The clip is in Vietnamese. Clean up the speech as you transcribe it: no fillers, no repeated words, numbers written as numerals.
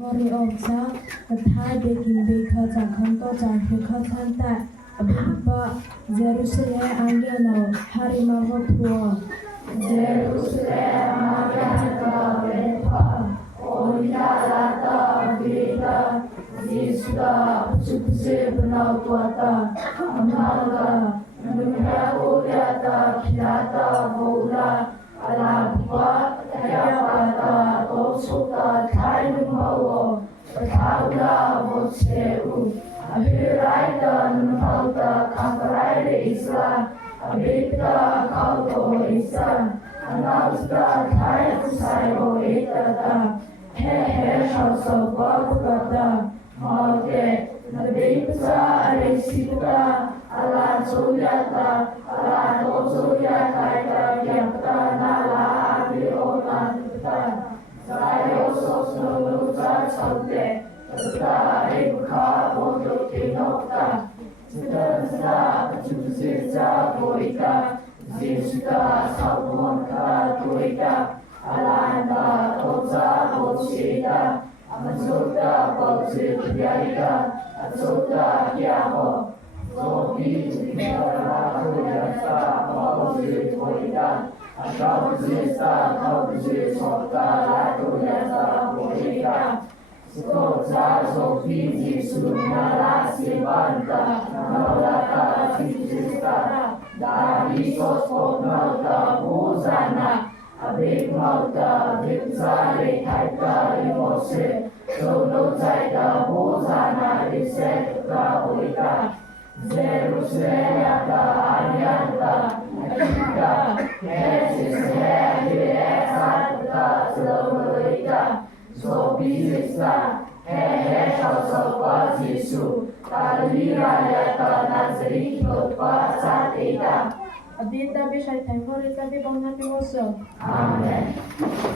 Mori Omsa, the Thai baking baker, Zakanto, Zakaka Santa, Abiba, Jerusalem, Angelo, Harimavapur, Jerusalem, Angelo, Vepa, Oyalata, Vita, Zista, Supsibna, Tuata, Amala, Nunya Uriata, Kirata, Vola, Alabua, Yabata, Osuka, Taimao, Taula, Voseu, Abiraita, Nunauta, Kamparaide Isla, Abita, Kauto Isa, Anausta, Taisaio, Etata, He Shauso, Bagata, Maute, Nabipsa, Aresita, Ala Zuyata, Ala Zuyata, Yapta, Nala, Abiona, Sayo Sosnuta, Saute, Eka, Bodo, Kinokta, Zita, Zita, Boita, Zista, Saponka, Tuita, Alanda, Toza, Bosita, Azuta, Bosita, Azuta, Yamo, Zobi, Mera, Tuyasa, Bosita, Boita, Akabuzista, Kabuzista, Tuyasa, Boita, Soza, Zobi, Sunala, Sibanta, Nalata, Sista, Dari, Sosponata, Buzana, Abig Malta, Vipsari, Taita, Imose, Sono Zaita, Buzana, Riseta, Uita, Jerusalem, Arianta, Akita, Jesus, Santa, Slomoita, Zobista, Shausa, Jisu, Talira, Yata, Nazarito, Pasatita. Abinda Bishai Temple is a big on happy also. Amen.